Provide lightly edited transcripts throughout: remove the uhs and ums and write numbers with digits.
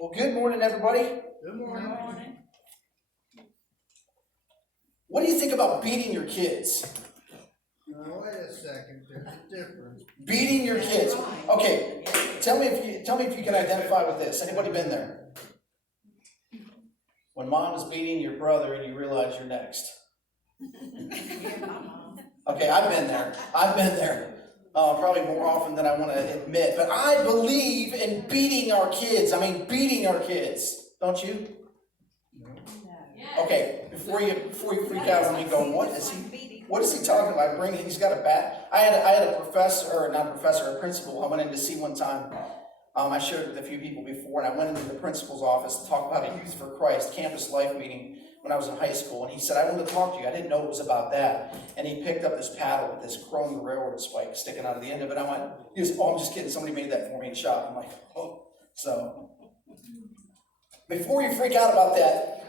Well, good morning, everybody. Good morning. What do you think about beating your kids? Now, wait a second, there's a difference. Beating your kids. Okay, tell me if you can identify with this. Anybody been there? When mom is beating your brother and you realize you're next. Okay, I've been there. Probably more often than I want to admit. But I believe in beating our kids. I mean, beating our kids. Don't you? Okay, before you freak out on me going, what is he talking about? He's got a bat. I had a professor, or not a professor, a principal I went in to see one time. I shared it with a few people before, and I went into the principal's office to talk about a Youth for Christ campus life meeting when I was in high school, and he said, I wanted to talk to you. I didn't know it was about that. And he picked up this paddle with this chrome railroad spike sticking out of the end of it. I went, I'm just kidding, somebody made that for me in shop. I'm like, oh. So, before you freak out about that,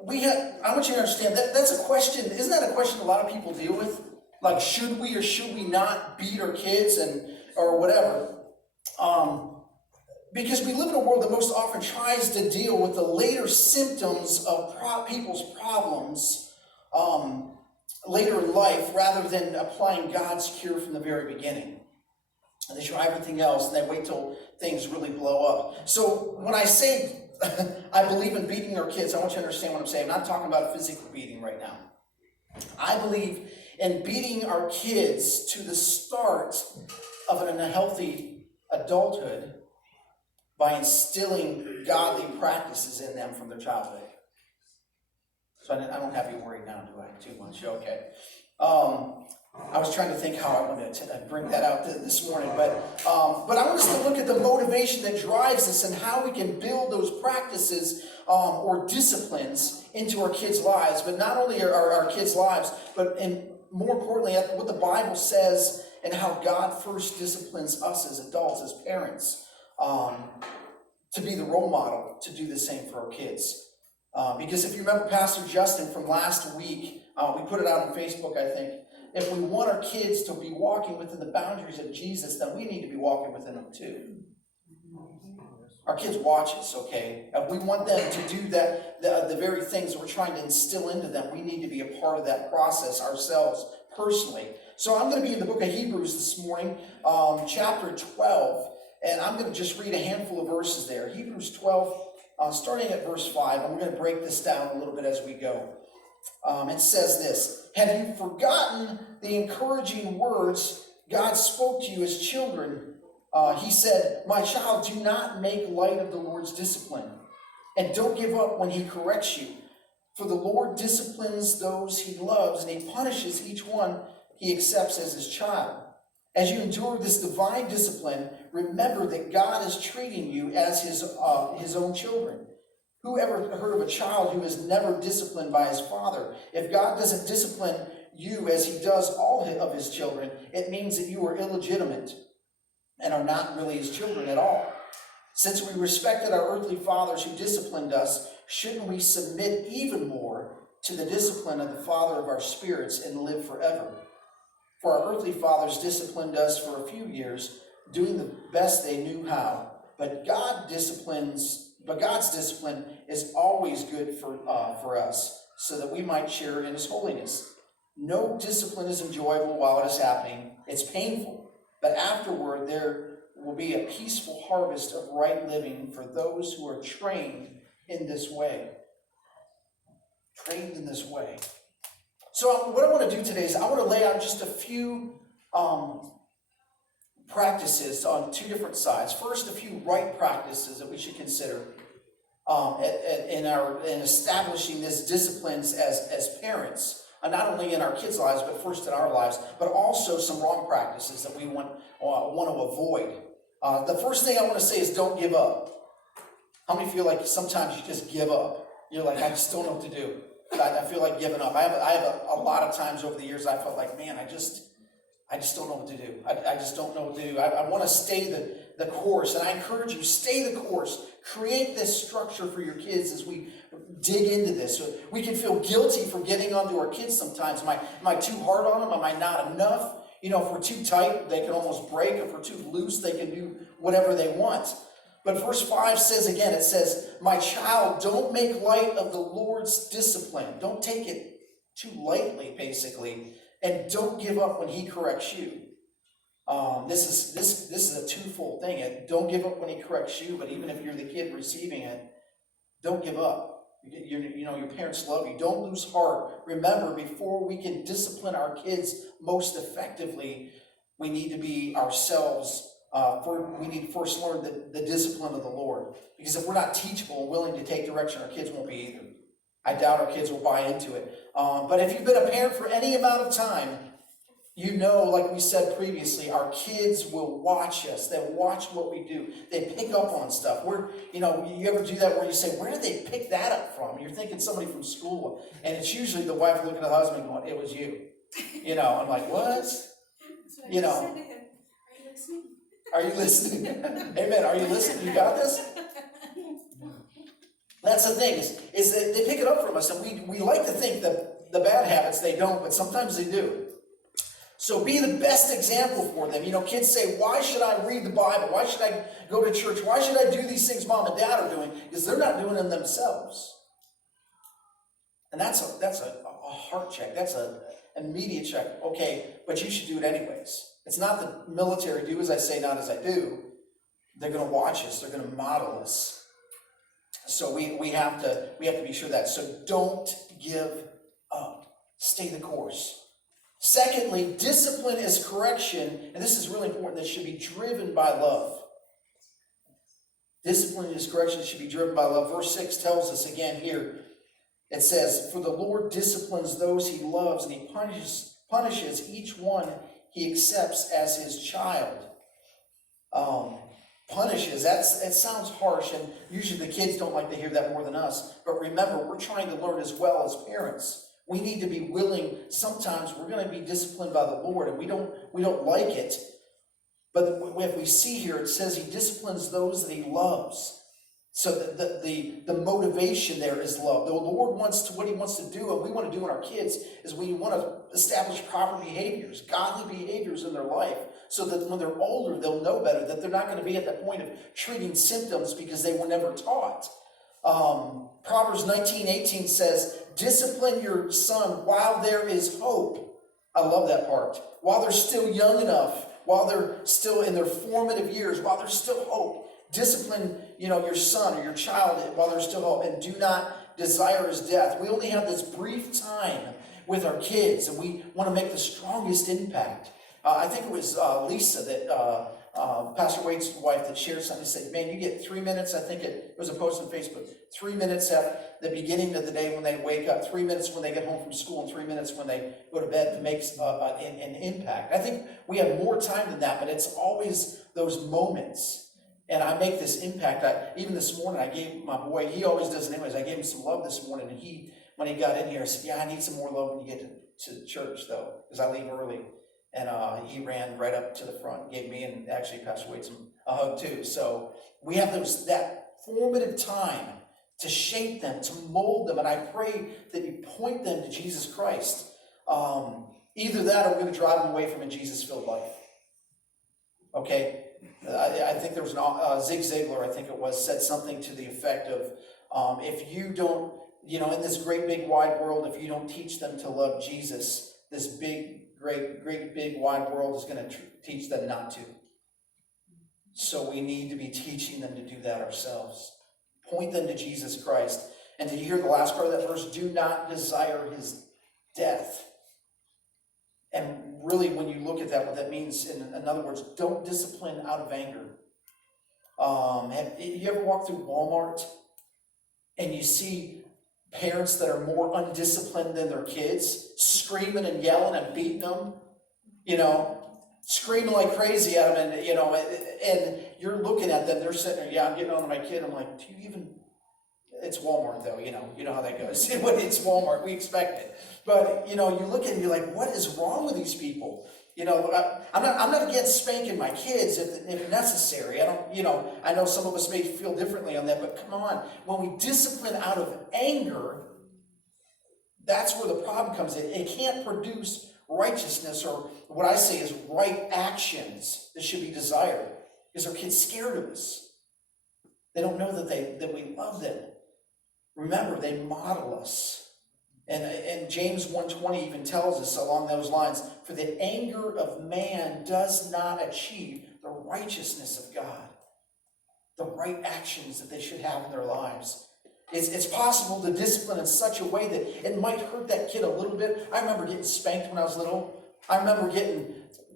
I want you to understand, that's a question, isn't that a question a lot of people deal with? Like, should we or should we not beat our kids or whatever? Because we live in a world that most often tries to deal with the later symptoms of people's problems later in life rather than applying God's cure from the very beginning. And they try everything else and they wait till things really blow up. So when I say I believe in beating our kids, I want you to understand what I'm saying. I'm not talking about a physical beating right now. I believe in beating our kids to the start of an unhealthy adulthood by instilling godly practices in them from their childhood. So I don't have you worried now, do I? Too much? Okay. I was trying to think how I wanted to bring that out this morning, but I want us to look at the motivation that drives us and how we can build those practices or disciplines into our kids' lives, but not only our kids' lives, but more importantly, what the Bible says and how God first disciplines us as adults, as parents, to be the role model to do the same for our kids. Because if you remember Pastor Justin from last week, we put it out on Facebook, I think. If we want our kids to be walking within the boundaries of Jesus, then we need to be walking within them too. Our kids watch us, okay? If we want them to do that, the very things that we're trying to instill into them, we need to be a part of that process ourselves personally. So I'm going to be in the book of Hebrews this morning, chapter 12, and I'm going to just read a handful of verses there. Hebrews 12, starting at verse 5, and we're going to break this down a little bit as we go. It says this: have you forgotten the encouraging words God spoke to you as children? He said, my child, do not make light of the Lord's discipline, and don't give up when he corrects you. For the Lord disciplines those he loves, and he punishes each one he accepts as his child. As you endure this divine discipline, remember that God is treating you as his own children. Who ever heard of a child who is never disciplined by his father? If God doesn't discipline you as he does all of his children, it means that you are illegitimate and are not really his children at all. Since we respected our earthly fathers who disciplined us, shouldn't we submit even more to the discipline of the Father of our spirits and live forever? For our earthly fathers disciplined us for a few years, doing the best they knew how. But God's discipline is always good for us, so that we might share in his holiness. No discipline is enjoyable while it is happening. It's painful. But afterward, there will be a peaceful harvest of right living for those who are trained in this way. Trained in this way. So what I want to do today is I want to lay out just a few practices on two different sides. First, a few right practices that we should consider in establishing this disciplines as parents, not only in our kids' lives, but first in our lives, but also some wrong practices that we want to avoid. The first thing I want to say is don't give up. How many feel like sometimes you just give up? You're like, I just don't know what to do. I feel like giving up. I have a lot of times over the years I felt like, man, I just don't know what to do. I just don't know what to do. I want to stay the course, and I encourage you, stay the course. Create this structure for your kids as we dig into this. So we can feel guilty for getting onto our kids sometimes. Am I too hard on them? Am I not enough? If we're too tight, they can almost break. If we're too loose, they can do whatever they want. But verse 5 says again, it says, my child, don't make light of the Lord's discipline. Don't take it too lightly, basically. And don't give up when he corrects you. This is a twofold thing. Don't give up when he corrects you, but even if you're the kid receiving it, don't give up. Your parents love you. Don't lose heart. Remember, before we can discipline our kids most effectively, we need to be ourselves. We need to first learn the discipline of the Lord. Because if we're not teachable and willing to take direction, our kids won't be either. I doubt our kids will buy into it. But if you've been a parent for any amount of time, you know, like we said previously, our kids will watch us. They'll watch what we do. They pick up on stuff. You ever do that where you say, where did they pick that up from? You're thinking somebody from school, and it's usually the wife looking at the husband going, it was you. I'm like, what? Are you listening? Amen. Are you listening? You got this? That's the thing, is that they pick it up from us, and we like to think that the bad habits they don't, but sometimes they do. So be the best example for them. Kids say, why should I read the Bible? Why should I go to church? Why should I do these things mom and dad are doing? Because they're not doing them themselves. And that's a heart check. That's an immediate check. Okay, but you should do it anyways. It's not the military, do as I say, not as I do. They're going to watch us. They're going to model us. So we have to be sure of that. So don't give up. Stay the course. Secondly, discipline is correction, and this is really important, that should be driven by love. Discipline is correction, should be driven by love. Verse 6 tells us again here, it says, for the Lord disciplines those he loves, and he punishes each one he accepts as his child. Punishes, that sounds harsh, and usually the kids don't like to hear that more than us. But remember, we're trying to learn as well as parents. We need to be willing. Sometimes we're going to be disciplined by the Lord, and we don't like it. But if we see here, it says he disciplines those that he loves. So the motivation there is love. The Lord what he wants to do, and we want to do in our kids, is we want to establish proper behaviors, godly behaviors in their life, so that when they're older, they'll know better, that they're not going to be at that point of treating symptoms because they were never taught. Proverbs 19:18 says, discipline your son while there is hope. I love that part. While they're still young enough, while they're still in their formative years, while there's still hope, discipline, your son or your child while there's still hope, and do not desire his death. We only have this brief time with our kids, and we want to make the strongest impact. I think it was Lisa that Pastor Wade's wife that shared something, said, man, you get 3 minutes. I think it was a post on Facebook. 3 minutes at the beginning of the day when they wake up, 3 minutes when they get home from school, and 3 minutes when they go to bed to make an impact. I think we have more time than that, but it's always those moments. And I make this impact. Even this morning, I gave my boy, he always does it anyways, I gave him some love this morning, and when he got in here, I said, yeah, I need some more love when you get to church, though, because I leave early. And he ran right up to the front, gave me and actually Pastor Wade a hug too. So we have that formative time to shape them, to mold them, and I pray that you point them to Jesus Christ. Either that, or we're going to drive them away from a Jesus-filled life. Okay, I think there was Zig Ziglar, I think it was, said something to the effect of, if you don't, in this great big wide world, if you don't teach them to love Jesus, this big great big wide world is going to teach them not to. So we need to be teaching them to do that ourselves. Point them to Jesus Christ. And did you hear the last part of that verse? Do not desire his death. And really, when you look at that, what that means, in other words, don't discipline out of anger. Have you ever walked through Walmart and you see parents that are more undisciplined than their kids, screaming and yelling and beating them, screaming like crazy at them, and you're looking at them, they're sitting there, yeah, I'm getting on to my kid, I'm like, do you even, it's Walmart though, you know how that goes. It's Walmart, we expect it. But, you look at it and you're like, what is wrong with these people? I'm not against spanking my kids if necessary. I know some of us may feel differently on that, but come on. When we discipline out of anger, that's where the problem comes in. It can't produce righteousness, or what I say is right actions that should be desired, because our kids scared of us. They don't know that we love them. Remember, they model us. And James 1:20 even tells us along those lines, for the anger of man does not achieve the righteousness of God, the right actions that they should have in their lives. It's possible to discipline in such a way that it might hurt that kid a little bit. I remember getting spanked when I was little. I remember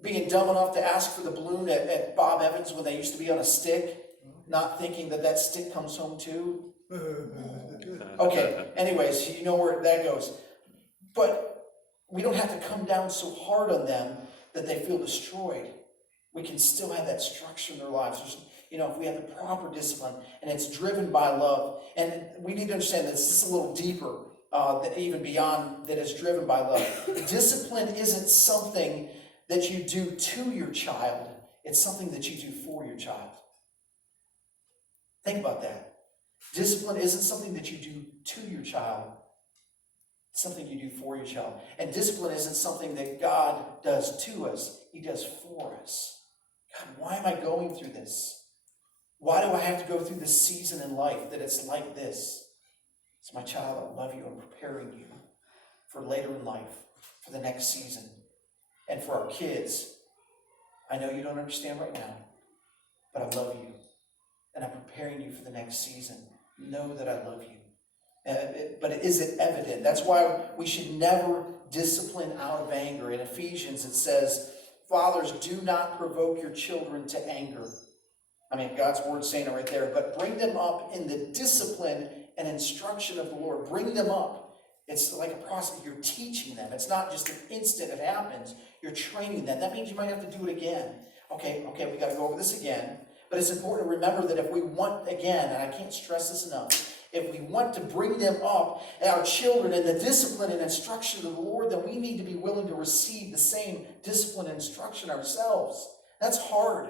being dumb enough to ask for the balloon at Bob Evans when they used to be on a stick, not thinking that stick comes home too. Okay, anyways, you know where that goes. But we don't have to come down so hard on them that they feel destroyed. We can still have that structure in their lives. If we have the proper discipline and it's driven by love. And we need to understand that this is a little deeper, that even beyond that it's driven by love. Discipline isn't something that you do to your child. It's something that you do for your child. Think about that. Discipline isn't something that you do to your child. It's something you do for your child. And discipline isn't something that God does to us. He does for us. God, why am I going through this? Why do I have to go through this season in life that it's like this? It's my child, I love you. I'm preparing you for later in life, for the next season. And for our kids, I know you don't understand right now, but I love you. And I'm preparing you for the next season. Know that I love you. But is it evident? That's why we should never discipline out of anger. In Ephesians it says, fathers, do not provoke your children to anger. I mean, God's word saying it right there. But bring them up in the discipline and instruction of the Lord. Bring them up. It's like a process. You're teaching them. It's not just an instant it happens. You're training them. That means you might have to do it again. Okay, we got to go over this again. But it's important to remember that if we want, again, and I can't stress this enough, if we want to bring them up, our children, in the discipline and instruction of the Lord, then we need to be willing to receive the same discipline and instruction ourselves. That's hard.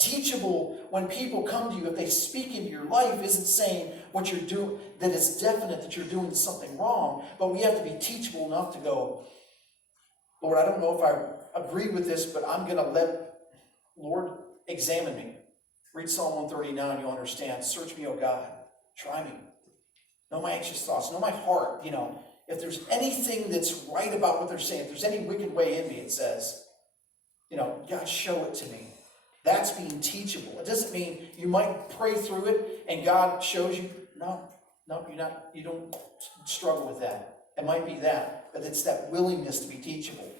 Teachable, when people come to you, if they speak into your life, isn't saying what you're doing, that it's definite that you're doing something wrong, but we have to be teachable enough to go, Lord, I don't know if I agree with this, but I'm going to let, Lord, examine me. Read Psalm 139, you'll understand. Search me, O God. Try me. Know my anxious thoughts. Know my heart. If there's anything that's right about what they're saying, if there's any wicked way in me, it says, God, show it to me. That's being teachable. It doesn't mean you might pray through it and God shows you. No, you're not. You don't struggle with that. It might be that, but it's that willingness to be teachable.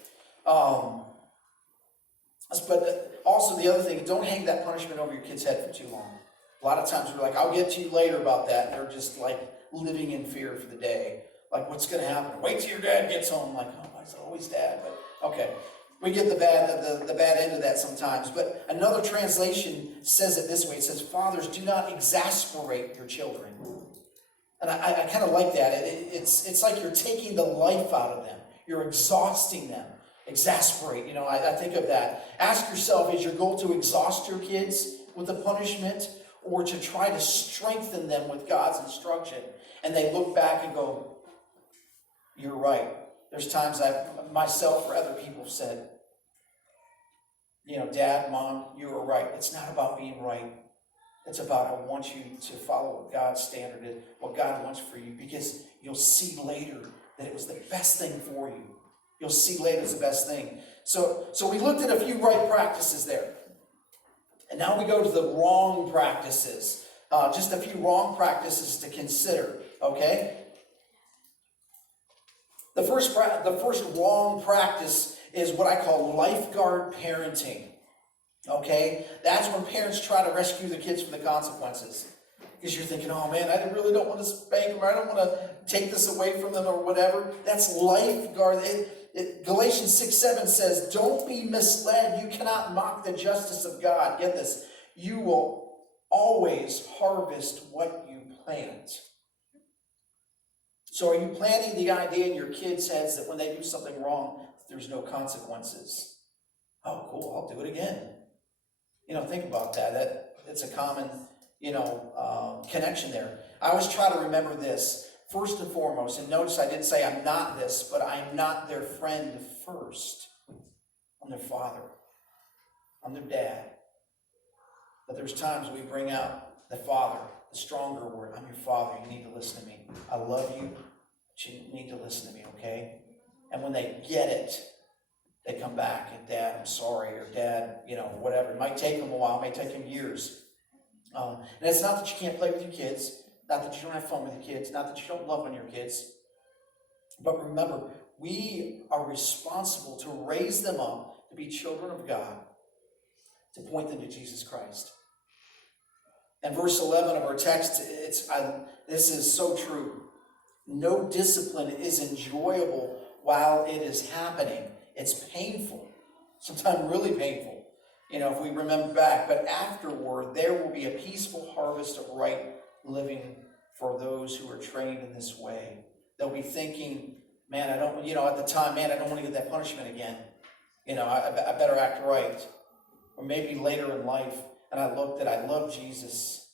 But also the other thing, don't hang that punishment over your kid's head for too long. A lot of times we're like, I'll get to you later about that. And they're just like living in fear for the day. Like, what's going to happen? Wait till your dad gets home. Like, oh, it's always dad. But okay, we get the bad end of that sometimes. But another translation says it this way. It says, fathers, do not exasperate your children. And I kind of like that. It's like you're taking the life out of them. You're exhausting them. Exasperate, I think of that. Ask yourself, is your goal to exhaust your kids with the punishment or to try to strengthen them with God's instruction? And they look back and go, you're right. There's times I've, myself or other people have said, Dad, Mom, you were right. It's not about being right. It's about I want you to follow what God's standard is, what God wants for you, because you'll see later that it was the best thing for you. You'll see later it's the best thing. So we looked at a few right practices there. And now we go to the wrong practices. Just a few wrong practices to consider, okay? The first wrong practice is what I call lifeguard parenting, okay? That's when parents try to rescue their kids from the consequences. Because you're thinking, oh man, I really don't want to spank them, or I don't want to take this away from them or whatever. That's lifeguard. Galatians 6:7 says, don't be misled. You cannot mock the justice of God. Get this. You will always harvest what you plant. So are you planting the idea in your kids' heads that when they do something wrong, there's no consequences? Oh, cool, I'll do it again. Think about that. It's a common, connection there. I always try to remember this. First and foremost, and notice I didn't say I'm not this, but I'm not their friend first. I'm their father. I'm their dad. But there's times we bring out the father the stronger word. I'm your father. You need to listen to me. I love you, but you need to listen to me, okay? And when they get it, they come back and, Dad, I'm sorry, or Dad, whatever. It might take them a while, it may take them years. And it's not that you can't play with your kids, not that you don't have fun with your kids, not that you don't love on your kids. But remember, we are responsible to raise them up to be children of God, to point them to Jesus Christ. And verse 11 of our text, this is so true. No discipline is enjoyable while it is happening. It's painful, sometimes really painful, if we remember back. But afterward, there will be a peaceful harvest of right living for those who are trained in this way. They'll be thinking, man, at the time, man, I don't want to get that punishment again. I better act right. Or maybe later in life, and I love Jesus.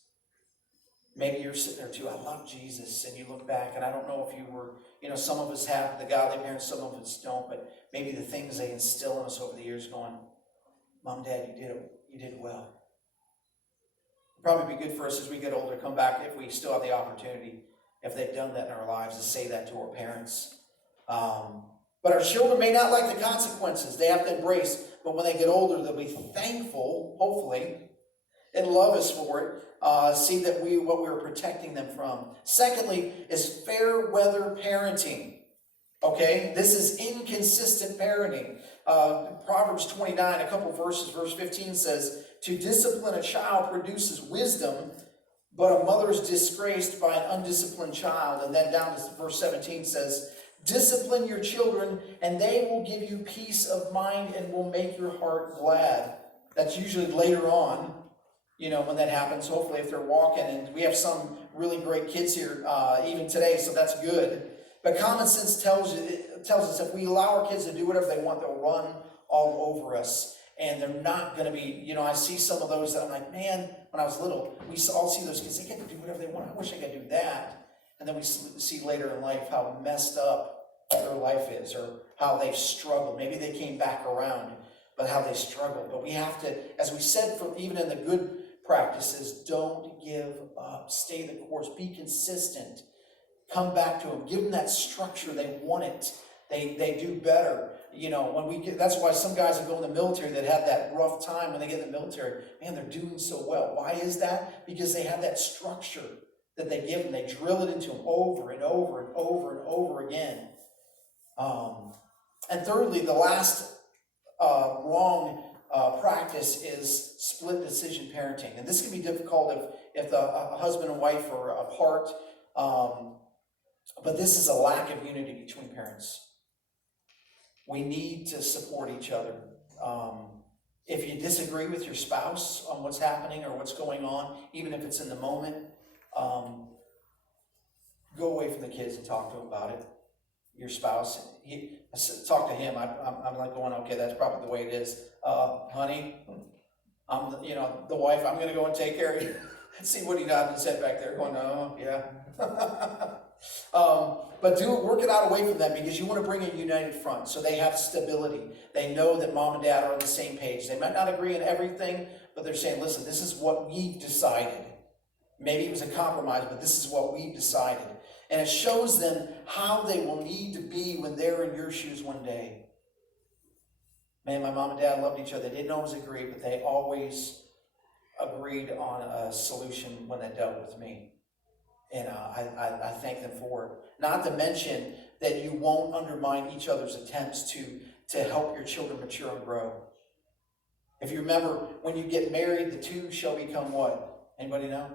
Maybe you're sitting there too, I love Jesus, and you look back, and I don't know if you were, some of us have the godly parents, some of us don't, but maybe the things they instill in us over the years going, Mom, Dad, you did well. It'd probably be good for us as we get older, come back, if we still have the opportunity, if they've done that in our lives, to say that to our parents. But our children may not like the consequences. They have to embrace. But when they get older, they'll be thankful, hopefully, and love us for it. See that what we're protecting them from. Secondly, is fair weather parenting. Okay, this is inconsistent parenting. Proverbs 29, a couple verses, verse 15 says, to discipline a child produces wisdom, but a mother is disgraced by an undisciplined child. And then down to verse 17 says, discipline your children, and they will give you peace of mind and will make your heart glad. That's usually later on, when that happens, hopefully if they're walking. And we have some really great kids here even today, so that's good. But common sense tells us if we allow our kids to do whatever they want, they'll run all over us. And they're not going to be, I see some of those that I'm like, man, when I was little, we all see those kids, they get to do whatever they want. I wish I could do that. And then we see later in life how messed up their life is, or how they've struggled. Maybe they came back around, but how they struggled. But we have to, as we said, even in the good practices, don't give up. Stay the course. Be consistent. Come back to them. Give them that structure. They want it. They do better. That's why some guys that go in the military that have that rough time when they get in the military, man, they're doing so well. Why is that? Because they have that structure that they give them. They drill it into them over and over and over and over again. And thirdly, the last wrong practice is split decision parenting. And this can be difficult if a husband and wife are apart. But this is a lack of unity between parents. We need to support each other. If you disagree with your spouse on what's happening or what's going on, even if it's in the moment, go away from the kids and talk to them about it. Your spouse, talk to him. I'm like going, okay, that's probably the way it is. Honey, I'm the wife. I'm going to go and take care of you. See what he nodded his head back there, going, oh yeah. But work it out away from them, because you want to bring a united front so they have stability. They know that mom and dad are on the same page. They might not agree on everything, but they're saying, listen, this is what we've decided. Maybe it was a compromise, but this is what we've decided. And it shows them how they will need to be when they're in your shoes one day. Man, my mom and dad loved each other. They didn't always agree, but they always agreed on a solution when they dealt with me. And I thank them for it. Not to mention that you won't undermine each other's attempts to help your children mature and grow. If you remember, when you get married, the two shall become what? Anybody know?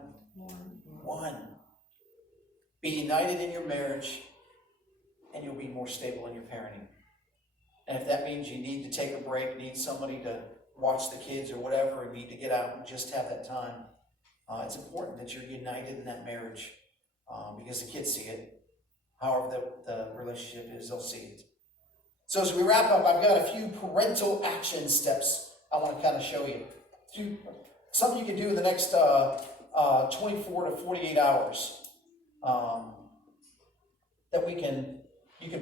One. Be united in your marriage, and you'll be more stable in your parenting. And if that means you need to take a break, need somebody to watch the kids or whatever, and need to get out and just have that time, it's important that you're united in that marriage, because the kids see it. However the relationship is, they'll see it. So as we wrap up, I've got a few parental action steps I want to kind of show you. Something you can do in the next 24 to 48 hours that you can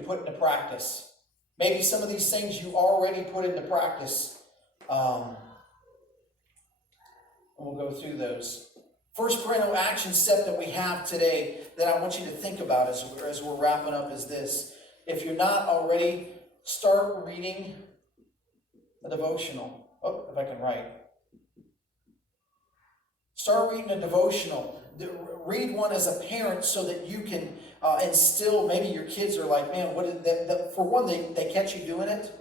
put into practice. Maybe some of these things you already put into practice. We'll go through those. First parental action step that we have today that I want you to think about as we're wrapping up is this. If you're not already, start reading a devotional. Oh, if I can write. Start reading a devotional. Read one as a parent so that you can instill, maybe your kids are like, man, what is that? For one, they catch you doing it.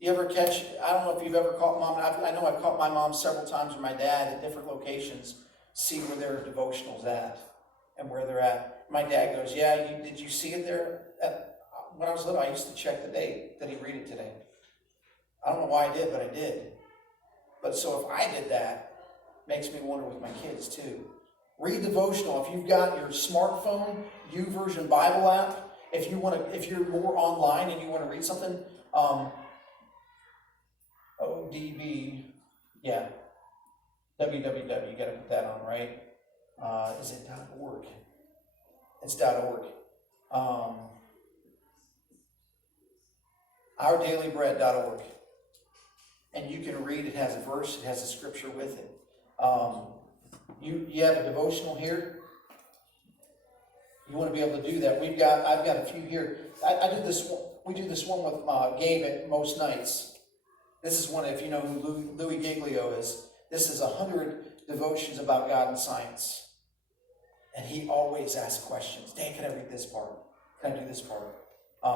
You ever catch, I don't know if you've ever caught mom, I know I've caught my mom several times or my dad at different locations, see where their devotional's at and where they're at. My dad goes, yeah, did you see it there? When I was little, I used to check the date. Did he read it today? I don't know why I did, but I did. But so if I did that, makes me wonder with my kids too. Read devotional. If you've got your smartphone, YouVersion Bible app, if you're more online and you want to read something, ODB, yeah, www, you got to put that on, right? Is it .org? It's .org. OurDailyBread.org. And you can read, it has a verse, it has a scripture with it. You have a devotional here. You want to be able to do that. I've got a few here. I did this one. We do this one with Gabe at most nights. This is one, if you know who Louis Giglio is. This is 100 devotions about God and science. And he always asks questions. Dan, can I read this part? Can I do this part?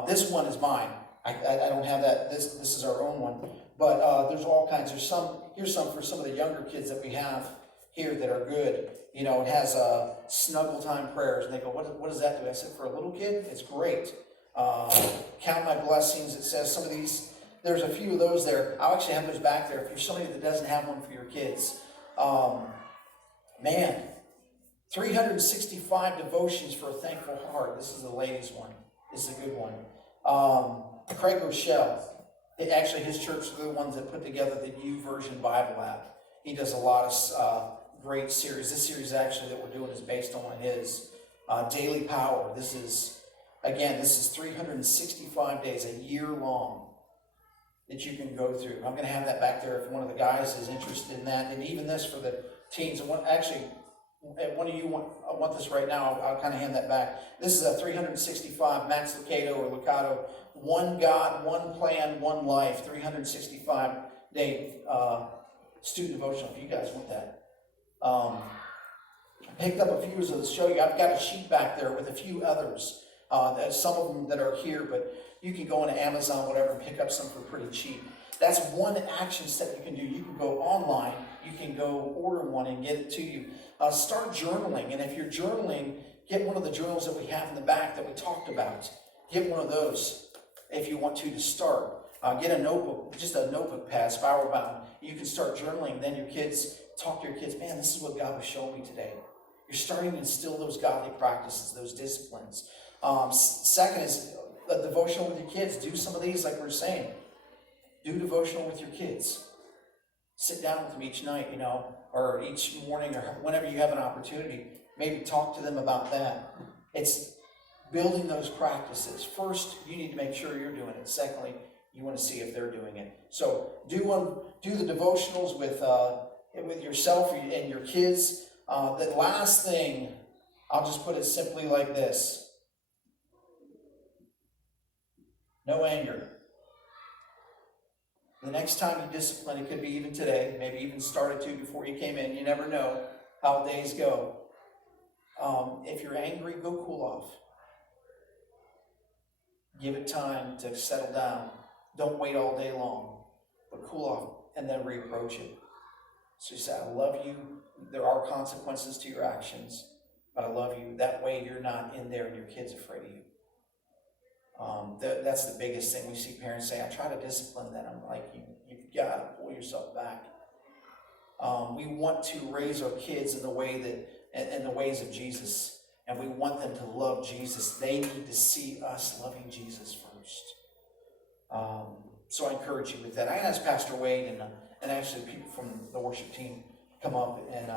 This one is mine. I don't have that. This is our own one. But there's all kinds. Here's some for some of the younger kids that we have here that are good. You know, it has snuggle time prayers. And they go, what does that do? I said, for a little kid, it's great. Count my blessings. It says some of these. There's a few of those there. I'll actually have those back there. If you're somebody that doesn't have one for your kids. 365 devotions for a thankful heart. This is the ladies' one. This is a good one. Craig Rochelle. Actually, his church are the ones that put together the YouVersion Bible app. He does a lot of great series. This series actually that we're doing is based on his. Daily Power. This is 365 days, a year long, that you can go through. I'm going to have that back there if one of the guys is interested in that. And even this for the teens. And one of you I want this right now. I'll kind of hand that back. This is a 365 Max Lucado or Lucado. One God, one plan, one life. 365 day student devotional. If you guys want that. I picked up a few to show you. I've got a sheet back there with a few others. Some of them that are here, but you can go on Amazon, whatever, and pick up some for pretty cheap. That's one action step you can do. You can go online, you can go order one and get it to you. Start journaling, and if you're journaling, get one of the journals that we have in the back that we talked about. Get one of those if you want to start. Get a notebook, just a notebook pad, spiral bound. You can start journaling, then your kids, talk to your kids, man, this is what God was showing me today. You're starting to instill those godly practices, those disciplines. Second is a devotional with your kids. Do some of these like we're saying. Do devotional with your kids. Sit down with them each night, or each morning, or whenever you have an opportunity. Maybe talk to them about that. It's building those practices. First, you need to make sure you're doing it. Secondly, you want to see if they're doing it. So do the devotionals with yourself and your kids. The last thing, I'll just put it simply like this. No anger. The next time you discipline, it could be even today, maybe even started to before you came in. You never know how days go. If you're angry, go cool off. Give it time to settle down. Don't wait all day long, but cool off and then reapproach it. So you say, I love you. There are consequences to your actions, but I love you. That way you're not in there and your kid's afraid of you. That's the biggest thing we see parents say. I try to discipline them. I'm like, you've got to pull yourself back. We want to raise our kids in the way in the ways of Jesus, and we want them to love Jesus. They need to see us loving Jesus first. So I encourage you with that. I asked Pastor Wade and actually people from the worship team come up and